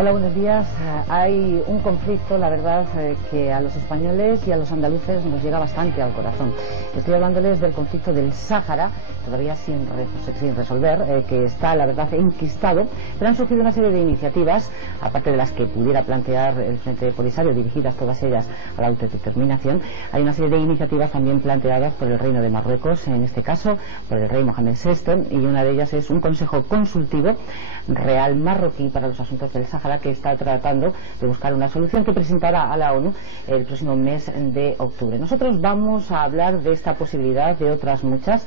Hola, buenos días. Hay un conflicto, la verdad, que a los españoles y a los andaluces nos llega bastante al corazón. Estoy hablándoles del conflicto del Sáhara, todavía sin resolver, que está, la verdad, enquistado, pero han surgido una serie de iniciativas, aparte de las que pudiera plantear el Frente Polisario, dirigidas todas ellas a la autodeterminación. Hay una serie de iniciativas también planteadas por el Reino de Marruecos, en este caso por el rey Mohamed VI, y una de ellas es un consejo consultivo real marroquí para los asuntos del Sáhara, que está tratando de buscar una solución que presentará a la ONU el próximo mes de octubre. Nosotros vamos a hablar de esta posibilidad, de otras muchas,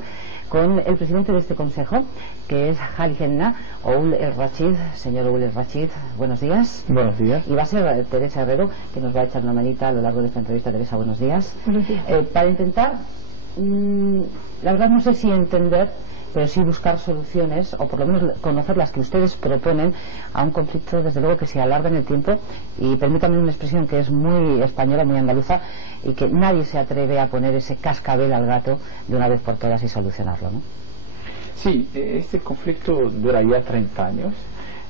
con el presidente de este consejo, que es Jaligenna Ould El Rachid. Señor Ould El Rachid, buenos días. Buenos días. Y va a ser Teresa Herrero, que nos va a echar una manita a lo largo de esta entrevista. Teresa, buenos días. Buenos días. Para intentar, la verdad no sé si entender, pero sí buscar soluciones, o por lo menos conocer las que ustedes proponen a un conflicto, desde luego, que se alarga en el tiempo, y permítanme una expresión que es muy española, muy andaluza, y que nadie se atreve a poner ese cascabel al gato de una vez por todas y solucionarlo, ¿no? Sí, este conflicto dura ya 30 años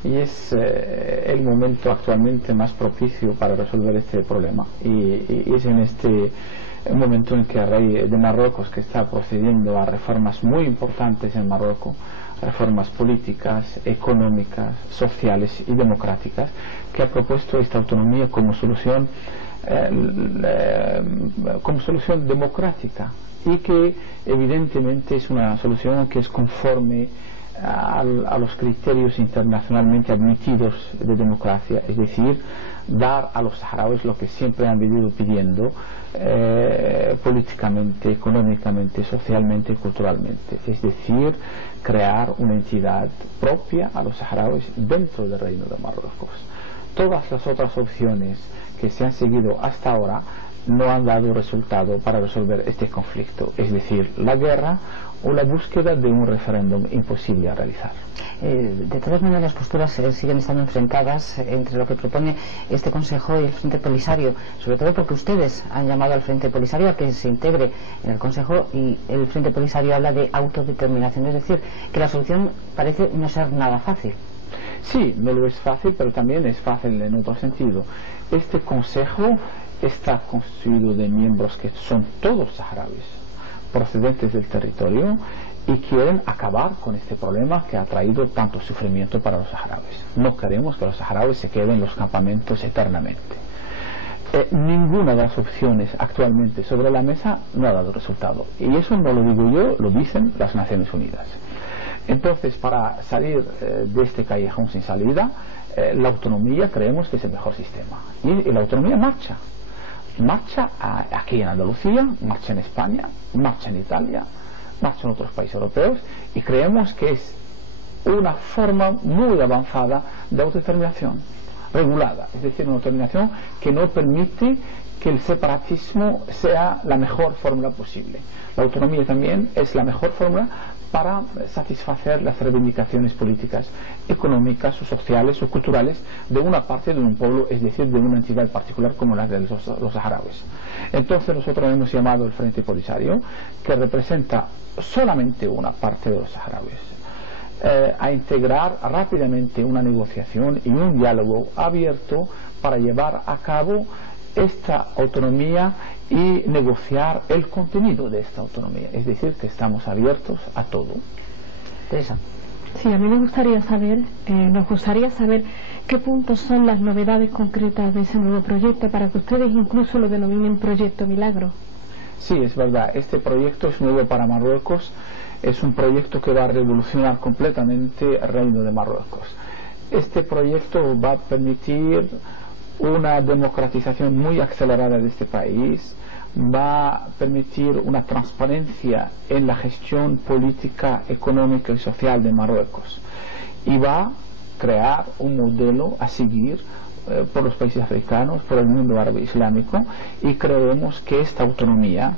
y es el momento actualmente más propicio para resolver este problema, y es en este momento en que el rey de Marruecos, que está procediendo a reformas muy importantes en Marruecos, reformas políticas, económicas, sociales y democráticas, que ha propuesto esta autonomía como solución democrática, y que evidentemente es una solución que es conforme a los criterios internacionalmente admitidos de democracia, es decir, dar a los saharauis lo que siempre han venido pidiendo, políticamente, económicamente, socialmente y culturalmente, es decir, crear una entidad propia a los saharauis dentro del Reino de Marruecos. Todas las otras opciones que se han seguido hasta ahora no han dado resultado para resolver este conflicto, es decir, la guerra o la búsqueda de un referéndum imposible a realizar. De todas maneras, las posturas siguen estando enfrentadas entre lo que propone este Consejo y el Frente Polisario, sobre todo porque ustedes han llamado al Frente Polisario a que se integre en el Consejo, y el Frente Polisario habla de autodeterminación, es decir, que la solución parece no ser nada fácil. Sí, no lo es fácil, pero también es fácil en otro sentido. Este Consejo está constituido de miembros que son todos saharauis, procedentes del territorio, y quieren acabar con este problema que ha traído tanto sufrimiento para los saharauis. No queremos que los saharauis se queden en los campamentos eternamente. Ninguna de las opciones actualmente sobre la mesa no ha dado resultado, y eso no lo digo yo, lo dicen las Naciones Unidas. Entonces, para salir de este callejón sin salida, la autonomía creemos que es el mejor sistema, y la autonomía marcha aquí en Andalucía, marcha en España, marcha en Italia, marcha en otros países europeos, y creemos que es una forma muy avanzada de autodeterminación regulada, es decir, una autodeterminación que no permite que el separatismo sea la mejor fórmula posible. La autonomía también es la mejor fórmula para satisfacer las reivindicaciones políticas, económicas o sociales o culturales de una parte de un pueblo, es decir, de una entidad particular como la de los saharauis. Entonces nosotros hemos llamado el Frente Polisario, que representa solamente una parte de los saharauis, a integrar rápidamente una negociación y un diálogo abierto para llevar a cabo esta autonomía y negociar el contenido de esta autonomía, es decir, que estamos abiertos a todo. Teresa. Sí, a mí nos gustaría saber qué puntos son las novedades concretas de ese nuevo proyecto, para que ustedes incluso lo denominen Proyecto Milagro. Sí, es verdad, este proyecto es nuevo para Marruecos, es un proyecto que va a revolucionar completamente el Reino de Marruecos. Este proyecto va a permitir una democratización muy acelerada de este país, va a permitir una transparencia en la gestión política, económica y social de Marruecos, y va a crear un modelo a seguir por los países africanos, por el mundo árabe islámico, y creemos que esta autonomía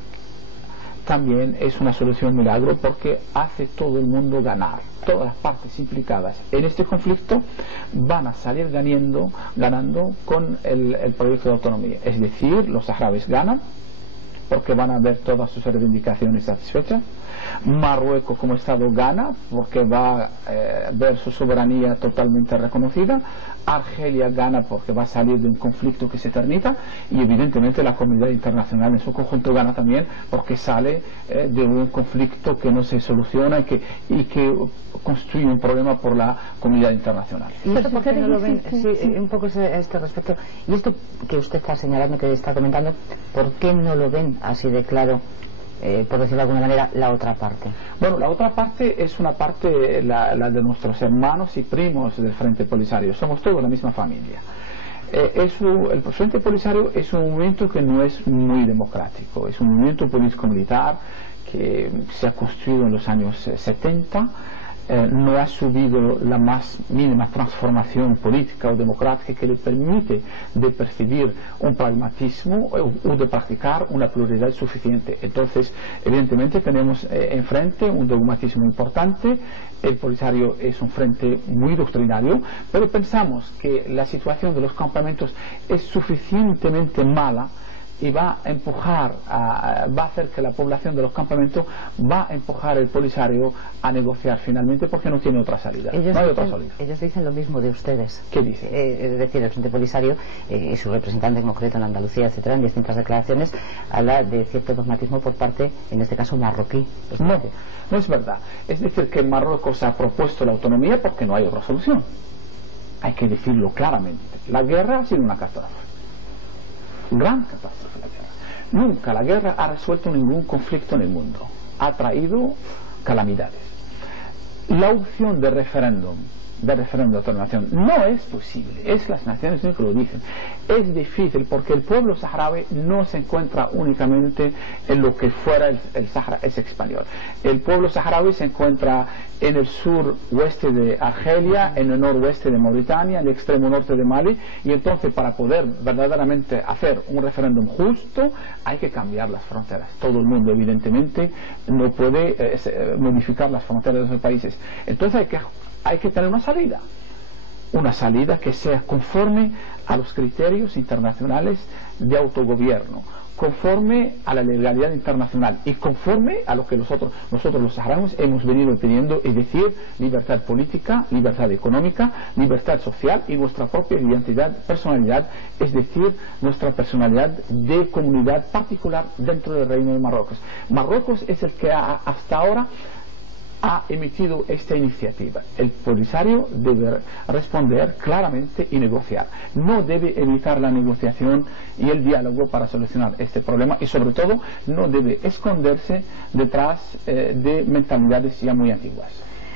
también es una solución milagro, porque hace todo el mundo ganar. Todas las partes implicadas en este conflicto van a salir ganando con el proyecto de autonomía, es decir, los saharauis ganan, porque van a ver todas sus reivindicaciones satisfechas. Marruecos como Estado gana porque va a ver su soberanía totalmente reconocida. Argelia gana porque va a salir de un conflicto que se eterniza, y evidentemente la comunidad internacional en su conjunto gana también porque sale de un conflicto que no se soluciona y que construye un problema por la comunidad internacional. ¿Y esto por qué no lo ven? Sí, un poco a este respecto. Y esto que usted está señalando, que está comentando, ¿por qué no lo ven así de claro, por decirlo de alguna manera, la otra parte? Bueno, la otra parte es una parte, la de nuestros hermanos y primos del Frente Polisario. Somos todos la misma familia. El Frente Polisario es un movimiento que no es muy democrático. Es un movimiento político-militar que se ha construido en los años 70. No ha subido la más mínima transformación política o democrática que le permite de percibir un pragmatismo o de practicar una pluralidad suficiente. Entonces, evidentemente tenemos enfrente un dogmatismo importante. El Polisario es un frente muy doctrinario, pero pensamos que la situación de los campamentos es suficientemente mala y va a empujar, va a hacer que la población de los campamentos va a empujar el Polisario a negociar finalmente, porque no tiene otra salida. Ellos dicen lo mismo de ustedes. ¿Qué dicen? Es decir, el Frente Polisario y su representante en concreto en Andalucía, etcétera, en distintas declaraciones, habla de cierto dogmatismo por parte, en este caso, marroquí. No es verdad. Es decir, que Marruecos ha propuesto la autonomía porque no hay otra solución. Hay que decirlo claramente. La guerra ha sido una catástrofe. Gran catástrofe la guerra. Nunca la guerra ha resuelto ningún conflicto en el mundo. Ha traído calamidades. La opción de referéndum de autodeterminación no es posible. Es las Naciones Unidas que lo dicen. Es difícil porque el pueblo saharaui no se encuentra únicamente en lo que fuera el Sahara es español. El pueblo saharaui se encuentra en el sur-oeste de Argelia, en el noroeste de Mauritania, en el extremo norte de Mali, y entonces para poder verdaderamente hacer un referéndum justo hay que cambiar las fronteras. Todo el mundo evidentemente no puede modificar las fronteras de esos países. Entonces hay que tener una salida que sea conforme a los criterios internacionales de autogobierno, conforme a la legalidad internacional y conforme a lo que nosotros los saharauis hemos venido pidiendo, es decir, libertad política, libertad económica, libertad social y nuestra propia identidad, personalidad, es decir, nuestra personalidad de comunidad particular dentro del Reino de Marruecos. Marruecos es el que hasta ahora ha emitido esta iniciativa. El Polisario debe responder claramente y negociar. No debe evitar la negociación y el diálogo para solucionar este problema, y sobre todo no debe esconderse detrás de mentalidades ya muy antiguas.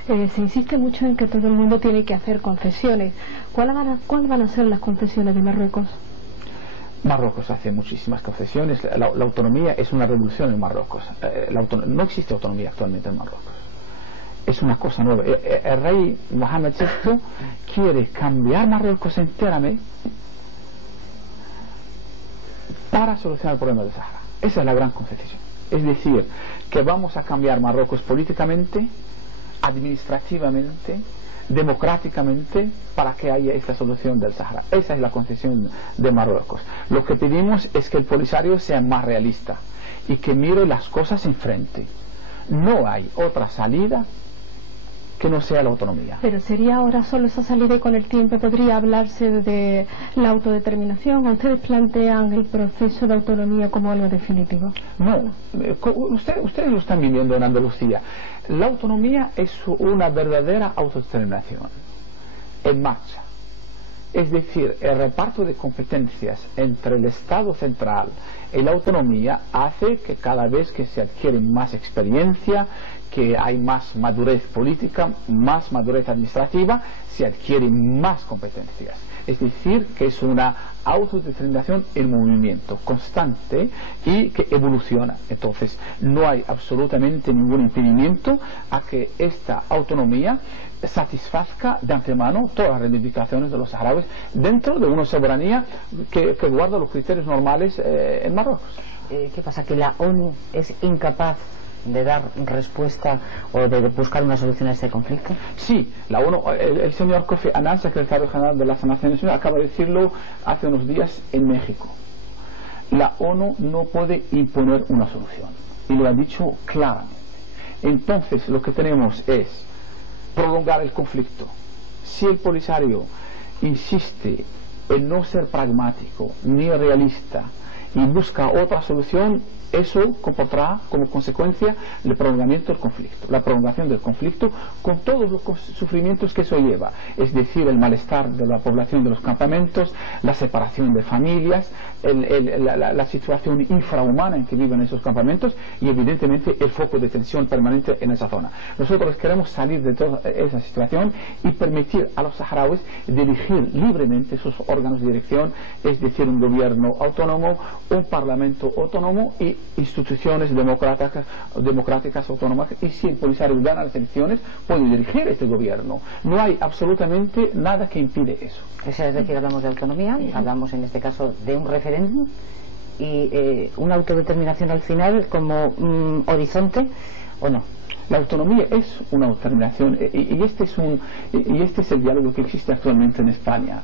Se insiste mucho en que todo el mundo tiene que hacer concesiones. ¿Cuáles van a ser las concesiones de Marruecos? Marruecos hace muchísimas concesiones. La autonomía es una revolución en Marruecos. No existe autonomía actualmente en Marruecos. Es una cosa nueva. El rey Mohamed VI quiere cambiar Marruecos enteramente para solucionar el problema del Sahara. Esa es la gran concesión. Es decir, que vamos a cambiar Marruecos políticamente, administrativamente, democráticamente, para que haya esta solución del Sahara. Esa es la concesión de Marruecos. Lo que pedimos es que el Polisario sea más realista y que mire las cosas enfrente. No hay otra salida que no sea la autonomía. Pero ¿sería ahora solo esa salida y con el tiempo podría hablarse de la autodeterminación? ¿O ustedes plantean el proceso de autonomía como algo definitivo? No, ustedes lo están viviendo en Andalucía. La autonomía es una verdadera autodeterminación en marcha. Es decir, el reparto de competencias entre el Estado central y la autonomía hace que cada vez que se adquiere más experiencia, que hay más madurez política, más madurez administrativa, se adquieren más competencias. Es decir, que es una autodeterminación en movimiento constante y que evoluciona. Entonces, no hay absolutamente ningún impedimento a que esta autonomía satisfazca de antemano todas las reivindicaciones de los saharauis dentro de una soberanía que guarda los criterios normales en Marruecos. ¿Qué pasa? ¿Que la ONU es incapaz de dar respuesta o de buscar una solución a este conflicto? Sí, la ONU, el señor Kofi Annan, secretario general de las Naciones Unidas, acaba de decirlo hace unos días en México. la ONU no puede imponer una solución, y lo ha dicho claramente. Entonces lo que tenemos es prolongar el conflicto. Si el Polisario insiste en no ser pragmático ni realista y busca otra solución, eso comportará como consecuencia el prolongamiento del conflicto, la prolongación del conflicto con todos los sufrimientos que eso lleva, es decir, el malestar de la población de los campamentos, la separación de familias, la situación infrahumana en que viven esos campamentos y evidentemente el foco de tensión permanente en esa zona. Nosotros queremos salir de toda esa situación y permitir a los saharauis dirigir libremente sus órganos de dirección, es decir, un gobierno autónomo, un parlamento autónomo y instituciones democráticas autónomas, y si el Polisario gana las elecciones puede dirigir este gobierno. No hay absolutamente nada que impide eso. Es decir, hablamos de autonomía, hablamos en este caso de un referéndum y una autodeterminación al final como horizonte, ¿o no? La autonomía es una autodeterminación y este es el diálogo que existe actualmente en España.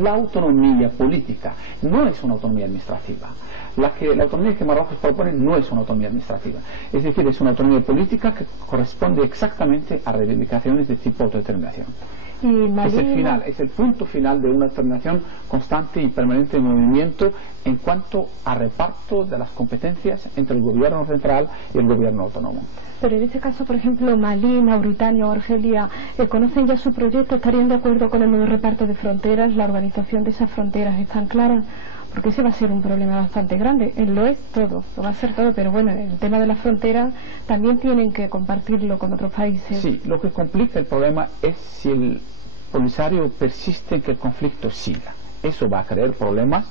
La autonomía política no es una autonomía administrativa. La autonomía que Marruecos propone no es una autonomía administrativa, es decir, es una autonomía política que corresponde exactamente a reivindicaciones de tipo autodeterminación. Es el punto final de una determinación constante y permanente de movimiento en cuanto a reparto de las competencias entre el gobierno central y el gobierno autónomo. Pero en este caso, por ejemplo, Malí, Mauritania o Argelia, ¿conocen ya su proyecto? ¿Estarían de acuerdo con el nuevo reparto de fronteras? ¿La organización de esas fronteras están claras? Porque ese va a ser un problema bastante grande. Lo es todo, lo va a ser todo, pero bueno, el tema de las fronteras también tienen que compartirlo con otros países. Sí, lo que complica el problema es si el Polisario persiste en que el conflicto siga. Eso va a crear problemas,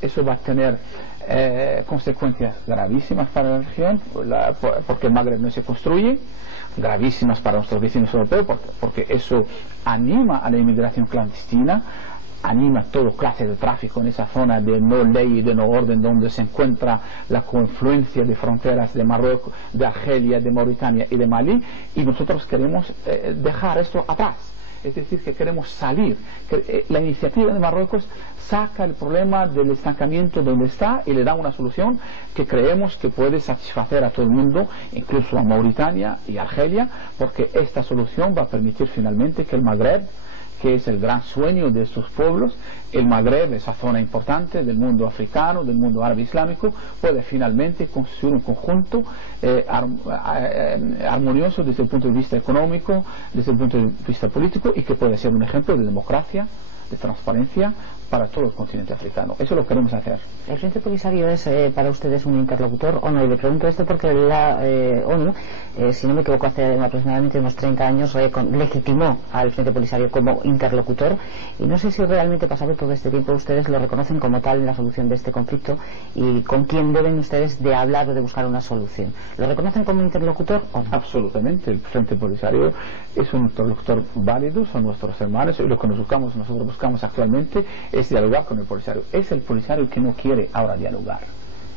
eso va a tener consecuencias gravísimas para la región, porque el Magreb no se construye, gravísimas para nuestros vecinos europeos, porque eso anima a la inmigración clandestina, anima toda clase de tráfico en esa zona de no ley y de no orden donde se encuentra la confluencia de fronteras de Marruecos, de Argelia, de Mauritania y de Malí, y nosotros queremos dejar esto atrás. Es decir, que queremos salir. La iniciativa de Marruecos saca el problema del estancamiento donde está y le da una solución que creemos que puede satisfacer a todo el mundo, incluso a Mauritania y Argelia, porque esta solución va a permitir finalmente que el Magreb, que es el gran sueño de estos pueblos, el Magreb, esa zona importante del mundo africano, del mundo árabe islámico, puede finalmente construir un conjunto armonioso desde el punto de vista económico, desde el punto de vista político, y que puede ser un ejemplo de democracia, de transparencia para todo el continente africano. Eso lo queremos hacer. ¿El Frente Polisario es para ustedes un interlocutor o no? Y le pregunto esto porque la ONU, si no me equivoco, hace aproximadamente unos 30 años legitimó al Frente Polisario como interlocutor, y no sé si realmente pasado todo este tiempo ustedes lo reconocen como tal en la solución de este conflicto y con quién deben ustedes de hablar o de buscar una solución. ¿Lo reconocen como interlocutor o no? Absolutamente. El Frente Polisario es un interlocutor válido, son nuestros hermanos, y lo que nosotros buscamos actualmente es dialogar con el Polisario. Es el Polisario que no quiere ahora dialogar,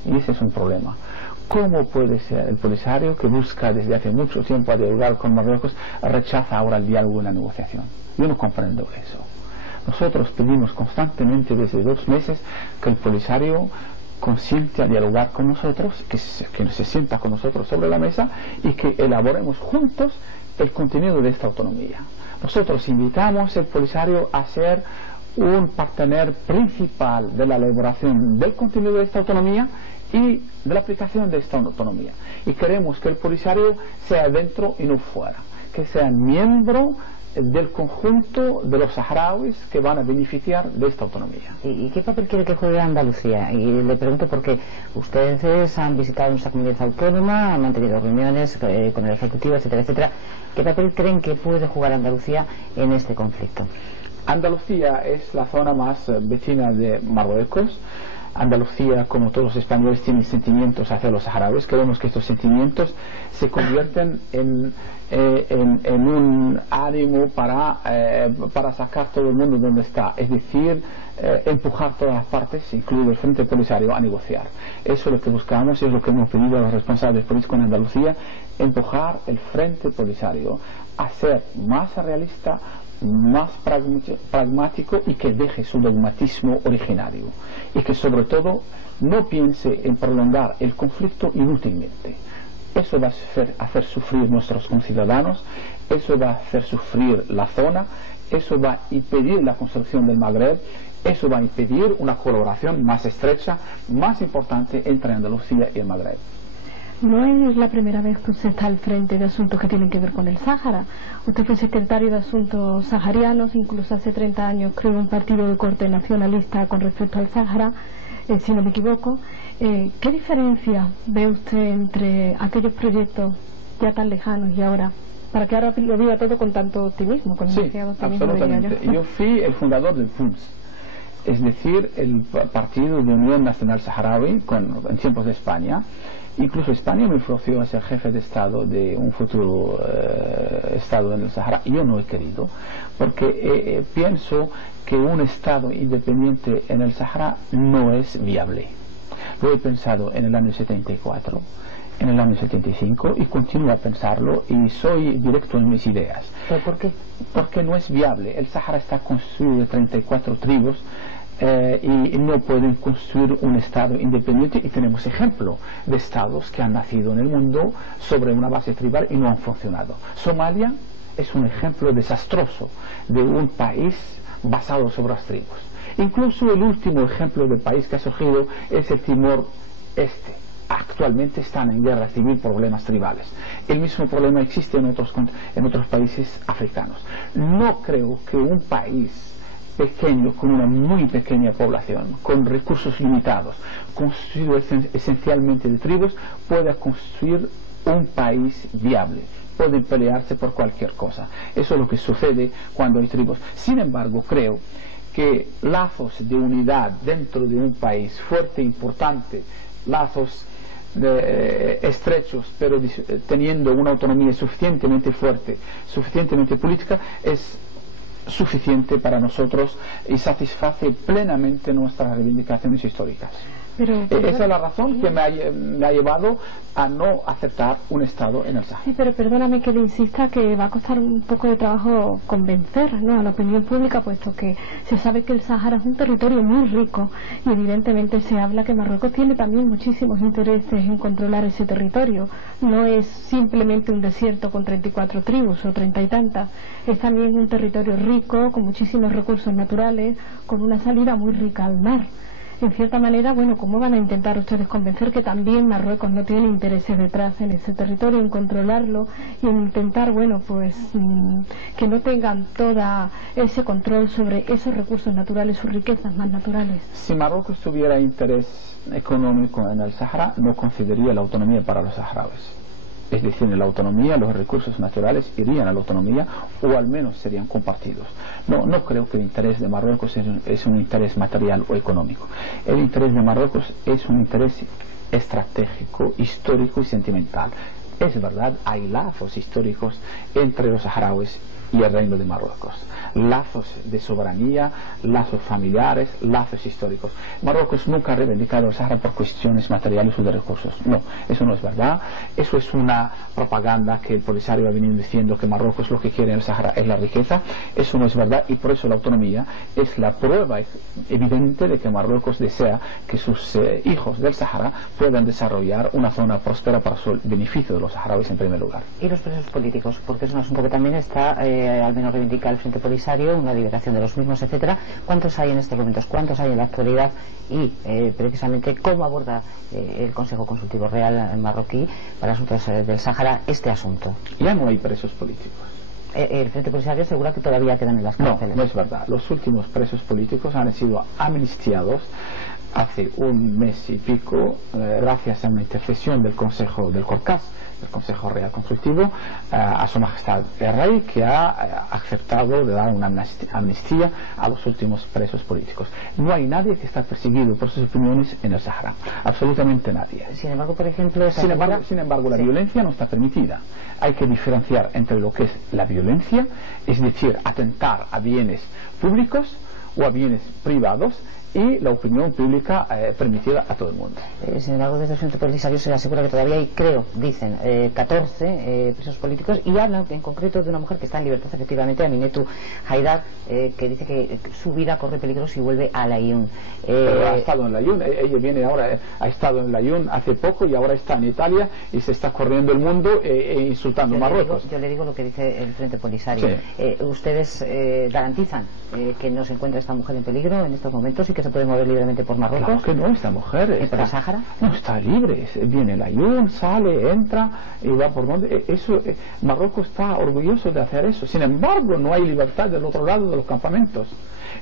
y ese es un problema. ¿Cómo puede ser el Polisario, que busca desde hace mucho tiempo a dialogar con Marruecos, rechaza ahora el diálogo y la negociación? Yo no comprendo eso. Nosotros pedimos constantemente desde 2 meses que el Polisario consiente a dialogar con nosotros, que se sienta con nosotros sobre la mesa y que elaboremos juntos el contenido de esta autonomía. Nosotros invitamos al Polisario a ser un partener principal de la elaboración del contenido de esta autonomía y de la aplicación de esta autonomía. Y queremos que el Polisario sea dentro y no fuera, que sea miembro del conjunto de los saharauis que van a beneficiar de esta autonomía. ¿Y qué papel quiere que juegue Andalucía? Y le pregunto porque ustedes han visitado nuestra comunidad autónoma, han mantenido reuniones con el Ejecutivo, etcétera, etcétera. ¿Qué papel creen que puede jugar Andalucía en este conflicto? Andalucía es la zona más vecina de Marruecos. Andalucía, como todos los españoles, tiene sentimientos hacia los saharauis. Queremos que estos sentimientos se convierten en un ánimo para sacar todo el mundo donde está, es decir, empujar todas las partes, incluido el Frente Polisario, a negociar. Eso es lo que buscamos y es lo que hemos pedido a los responsables políticos en Andalucía: empujar el Frente Polisario a ser más realista, más pragmático y que deje su dogmatismo originario y que sobre todo no piense en prolongar el conflicto inútilmente. Eso va a hacer sufrir nuestros conciudadanos, eso va a hacer sufrir la zona, eso va a impedir la construcción del Magreb, eso va a impedir una colaboración más estrecha, más importante entre Andalucía y el Magreb. No es la primera vez que usted está al frente de asuntos que tienen que ver con el Sáhara. Usted fue secretario de Asuntos Saharianos, incluso hace 30 años creó un partido de corte nacionalista con respecto al Sáhara, si no me equivoco. ¿Qué diferencia ve usted entre aquellos proyectos ya tan lejanos y ahora? Para que ahora lo viva todo con tanto optimismo, con demasiado optimismo. Absolutamente. Yo fui el fundador del PUMS, es decir, el Partido de Unión Nacional Saharaui en tiempos de España. Incluso España me ofreció a ser jefe de Estado de un futuro Estado en el Sahara. Yo no he querido, porque pienso que un Estado independiente en el Sahara no es viable. Lo he pensado en el año 74, en el año 75 y continúo a pensarlo y soy directo en mis ideas. ¿Pero por qué? Porque no es viable. El Sahara está construido de 34 tribus. Y no pueden construir un Estado independiente, y tenemos ejemplo de Estados que han nacido en el mundo sobre una base tribal y no han funcionado. Somalia es un ejemplo desastroso de un país basado sobre las tribus. Incluso el último ejemplo de país que ha surgido es el Timor Este. Actualmente están en guerra civil, problemas tribales. El mismo problema existe en otros países africanos. No creo que un país pequeño, con una muy pequeña población, con recursos limitados, constituido esencialmente de tribus, pueda construir un país viable. Pueden pelearse por cualquier cosa. Eso es lo que sucede cuando hay tribus. Sin embargo, creo que lazos de unidad dentro de un país fuerte, importante, lazos estrechos, pero teniendo una autonomía suficientemente fuerte, suficientemente política, es suficiente para nosotros y satisface plenamente nuestras reivindicaciones históricas. Esa es la razón que me ha llevado a no aceptar un Estado en el Sahara. Sí, pero perdóname que le insista que va a costar un poco de trabajo convencer, ¿no?, a la opinión pública, puesto que se sabe que el Sahara es un territorio muy rico y evidentemente se habla que Marruecos tiene también muchísimos intereses en controlar ese territorio. No es simplemente un desierto con 34 tribus o 30 y tantas, es también un territorio rico, con muchísimos recursos naturales, con una salida muy rica al mar. En cierta manera, bueno, ¿cómo van a intentar ustedes convencer que también Marruecos no tiene intereses detrás en ese territorio, en controlarlo y en intentar, bueno, pues que no tengan todo ese control sobre esos recursos naturales, sus riquezas más naturales? Si Marruecos tuviera interés económico en el Sahara, no concedería la autonomía para los saharauis. Es decir, en la autonomía, los recursos naturales irían a la autonomía, o al menos serían compartidos. No creo que el interés de Marruecos es un interés material o económico. El interés de Marruecos es un interés estratégico, histórico y sentimental. Es verdad, hay lazos históricos entre los saharauis y el reino de Marruecos. Lazos de soberanía, lazos familiares, lazos históricos. Marruecos nunca ha reivindicado el Sahara por cuestiones materiales o de recursos. No, eso no es verdad. Eso es una propaganda que el Polisario ha venido diciendo, que Marruecos lo que quiere en el Sahara es la riqueza. Eso no es verdad, y por eso la autonomía es la prueba evidente de que Marruecos desea que sus hijos del Sahara puedan desarrollar una zona próspera para su beneficio de los saharauis en primer lugar. ¿Y los presos políticos? Porque es un asunto que también está, al menos reivindica el Frente Polisario, una liberación de los mismos, etcétera. ¿Cuántos hay en estos momentos? ¿Cuántos hay en la actualidad? Y precisamente cómo aborda el Consejo Consultivo Real marroquí para asuntos del Sáhara este asunto. Ya no hay presos políticos. El Frente Polisario asegura que todavía quedan en las cárceles. No es verdad. Los últimos presos políticos han sido amnistiados hace un mes y pico, gracias a una intercesión del Consejo del Corcás, del Consejo Real Consultivo, a Su Majestad el Rey, que ha aceptado de dar una amnistía a los últimos presos políticos. No hay nadie que está perseguido por sus opiniones en el Sahara, absolutamente nadie. Sin embargo, por ejemplo, sin embargo, la violencia no está permitida. Hay que diferenciar entre lo que es la violencia, es decir, atentar a bienes públicos o a bienes privados, y la opinión pública permitida a todo el mundo. Sin embargo, desde el Frente Polisario se asegura que todavía hay, creo, dicen, 14 presos políticos, y hablan en concreto de una mujer que está en libertad, efectivamente, Aminetu Haidar, que dice que su vida corre peligro si vuelve a Laayoune. Pero ha estado en Laayoune, ella viene ahora, ha estado en Laayoune hace poco y ahora está en Italia y se está corriendo el mundo insultando a Marruecos. Yo le digo lo que dice el Frente Polisario. Sí. ¿Ustedes garantizan que no se encuentra esta mujer en peligro en estos momentos y que se puede mover libremente por Marruecos? Claro que no, esta mujer ¿Por el Sáhara? No, está libre, viene Laayoune, sale, entra y va por donde. Marruecos está orgulloso de hacer eso. Sin embargo, no hay libertad del otro lado de los campamentos.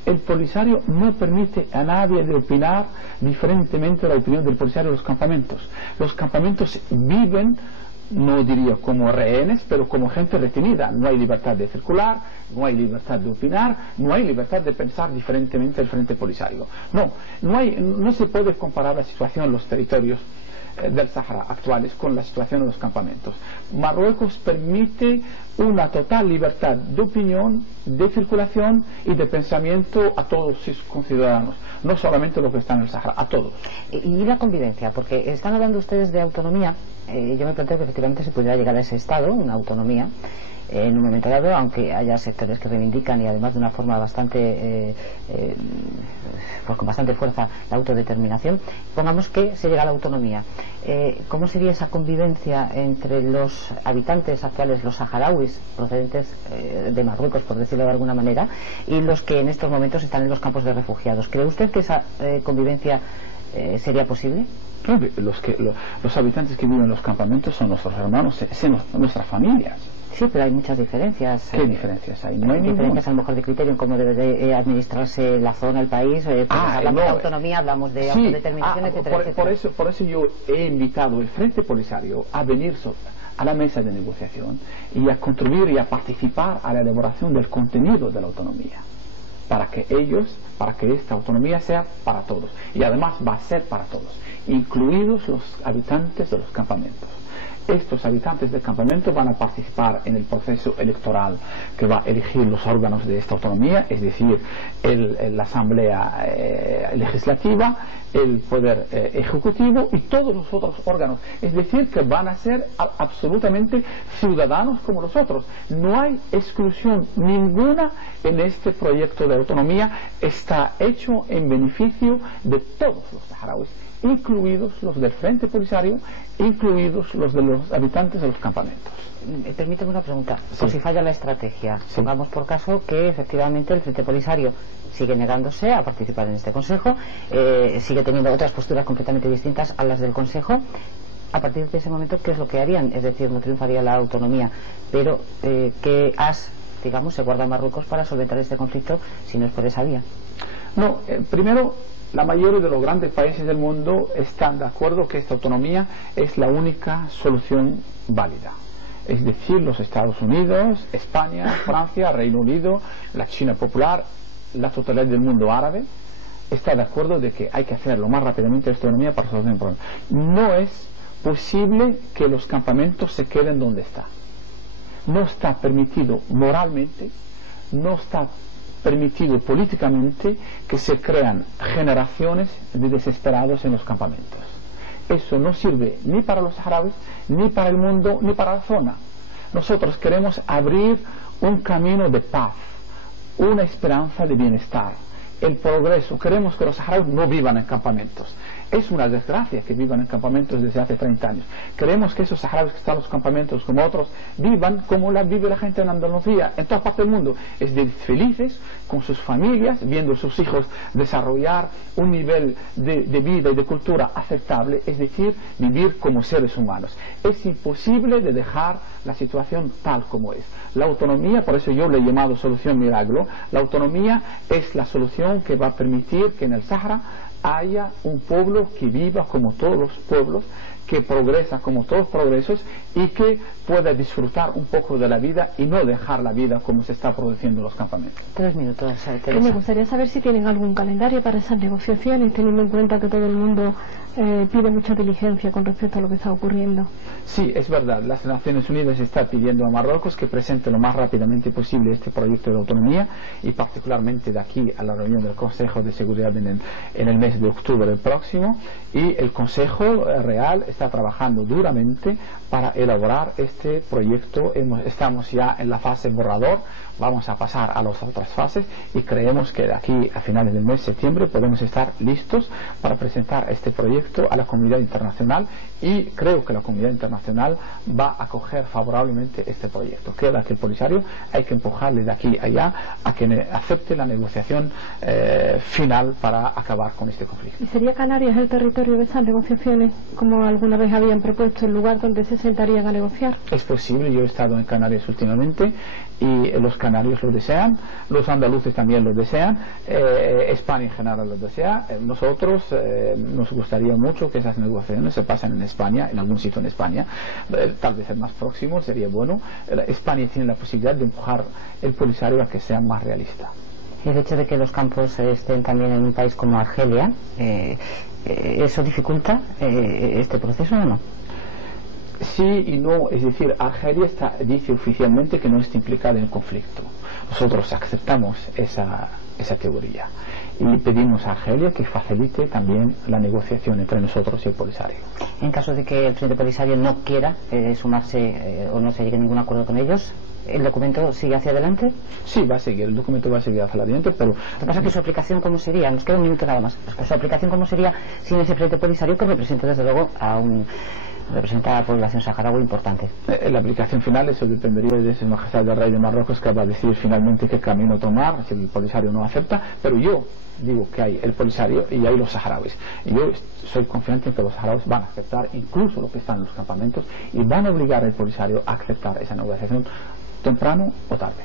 El Polisario no permite a nadie de opinar diferentemente de la opinión del Polisario de los campamentos. Los campamentos viven, no diría como rehenes, pero como gente retenida. No hay libertad de circular, no hay libertad de opinar, no hay libertad de pensar diferentemente del Frente Polisario. No se puede comparar la situación en los territorios del Sáhara actuales con la situación en los campamentos. Marruecos permite una total libertad de opinión, de circulación y de pensamiento a todos sus conciudadanos, no solamente los que están en el Sáhara, a todos. Y la convivencia, porque están hablando ustedes de autonomía. Yo me planteo que efectivamente se pudiera llegar a ese estado, una autonomía, en un momento dado, aunque haya sectores que reivindican, y además de una forma bastante pues con bastante fuerza, la autodeterminación. Pongamos que se llega a la autonomía. ¿Cómo sería esa convivencia entre los habitantes actuales, los saharauis procedentes de Marruecos, por decirlo de alguna manera, y los que en estos momentos están en los campos de refugiados? ¿Cree usted que esa convivencia sería posible? Los habitantes que viven en los campamentos son nuestros hermanos, son nuestras familias. Sí, pero hay muchas diferencias. ¿Qué diferencias hay? No hay diferencias a lo mejor de criterio en cómo debe de administrarse la zona, el país. Hablamos de autonomía, hablamos de autodeterminación, etcétera, etcétera. Por eso yo he invitado al Frente Polisario a venir a la mesa de negociación y a contribuir y a participar a la elaboración del contenido de la autonomía, para que esta autonomía sea para todos, y además va a ser para todos, incluidos los habitantes de los campamentos. Estos habitantes del campamento van a participar en el proceso electoral que va a elegir los órganos de esta autonomía, es decir, la asamblea legislativa, el poder ejecutivo y todos los otros órganos. Es decir, que van a ser absolutamente ciudadanos como nosotros. No hay exclusión ninguna en este proyecto de autonomía. Está hecho en beneficio de todos los saharauis, incluidos los del Frente Polisario, incluidos los de los habitantes de los campamentos. Permíteme una pregunta. Sí. Por si falla la estrategia, Sí. pongamos por caso que efectivamente el Frente Polisario sigue negándose a participar en este Consejo, sigue teniendo otras posturas completamente distintas a las del Consejo. A partir de ese momento, ¿qué es lo que harían? Es decir, no triunfaría la autonomía, pero ¿qué digamos, se guarda Marruecos para solventar este conflicto si no es por esa vía? No, primero, la mayoría de los grandes países del mundo están de acuerdo que esta autonomía es la única solución válida. Es decir, los Estados Unidos, España, Francia, Reino Unido, la China popular, la totalidad del mundo árabe está de acuerdo de que hay que hacer lo más rápidamente esta autonomía para solucionar el problema. No es posible que los campamentos se queden donde está. No está permitido moralmente, no está permitido políticamente que se crean generaciones de desesperados en los campamentos. Eso no sirve ni para los saharauis, ni para el mundo, ni para la zona. Nosotros queremos abrir un camino de paz, una esperanza de bienestar, el progreso. Queremos que los saharauis no vivan en campamentos. Es una desgracia que vivan en campamentos desde hace 30 años. Queremos que esos saharauis que están en los campamentos como otros vivan como vive la gente en Andalucía, en toda parte del mundo. Es decir, felices con sus familias, viendo a sus hijos desarrollar un nivel de vida y de cultura aceptable, es decir, vivir como seres humanos. Es imposible de dejar la situación tal como es. La autonomía, por eso yo le he llamado solución milagro, la autonomía es la solución que va a permitir que en el Sáhara haya un pueblo que viva como todos los pueblos, que progresa como todos los progresos y que pueda disfrutar un poco de la vida y no dejar la vida como se está produciendo en los campamentos. 3 minutos, Teresa. Me gustaría saber si tienen algún calendario para esas negociaciones, teniendo en cuenta que todo el mundo pide mucha diligencia con respecto a lo que está ocurriendo. Sí, es verdad. Las Naciones Unidas están pidiendo a Marruecos que presente lo más rápidamente posible este proyecto de autonomía y particularmente de aquí a la reunión del Consejo de Seguridad en el mes de octubre próximo, y el Consejo Real está trabajando duramente para elaborar este proyecto. Estamos ya en la fase borrador, vamos a pasar a las otras fases y creemos que de aquí a finales del mes de septiembre podemos estar listos para presentar este proyecto a la comunidad internacional, y creo que la comunidad internacional va a acoger favorablemente este proyecto. Queda que el Polisario hay que empujarle de aquí a allá a que acepte la negociación final para acabar con este conflicto. ¿Y sería Canarias el territorio de esas negociaciones, como alguna vez habían propuesto, el lugar donde se sentarían a negociar? Es posible. Yo he estado en Canarias últimamente y los canarios lo desean, los andaluces también lo desean, España en general lo desea. Nosotros nos gustaría mucho que esas negociaciones se pasen en España, en algún sitio en España, tal vez el más próximo sería bueno. España tiene la posibilidad de empujar el Polisario a que sea más realista. El hecho de que los campos estén también en un país como Argelia, ¿eso dificulta este proceso o no? Sí y no, es decir, Argelia dice oficialmente que no está implicada en el conflicto. Nosotros aceptamos esa teoría y pedimos a Argelia que facilite también la negociación entre nosotros y el Polisario. En caso de que el Frente Polisario no quiera sumarse o no se llegue a ningún acuerdo con ellos, ¿el documento sigue hacia adelante? Sí, va a seguir, el documento va a seguir hacia adelante, pero... Lo que pasa es que su aplicación, ¿cómo sería? Nos queda un minuto nada más. Pues su aplicación, ¿cómo sería sin ese Frente Polisario que representa desde luego representa a la población saharaui importante? La aplicación final, eso dependería de Su Majestad del Rey de Marruecos, que va a decidir finalmente qué camino tomar si el Polisario no acepta, pero yo digo que hay el Polisario y hay los saharauis, y yo soy confiante en que los saharauis van a aceptar incluso lo que está en los campamentos y van a obligar al Polisario a aceptar esa negociación temprano o tarde.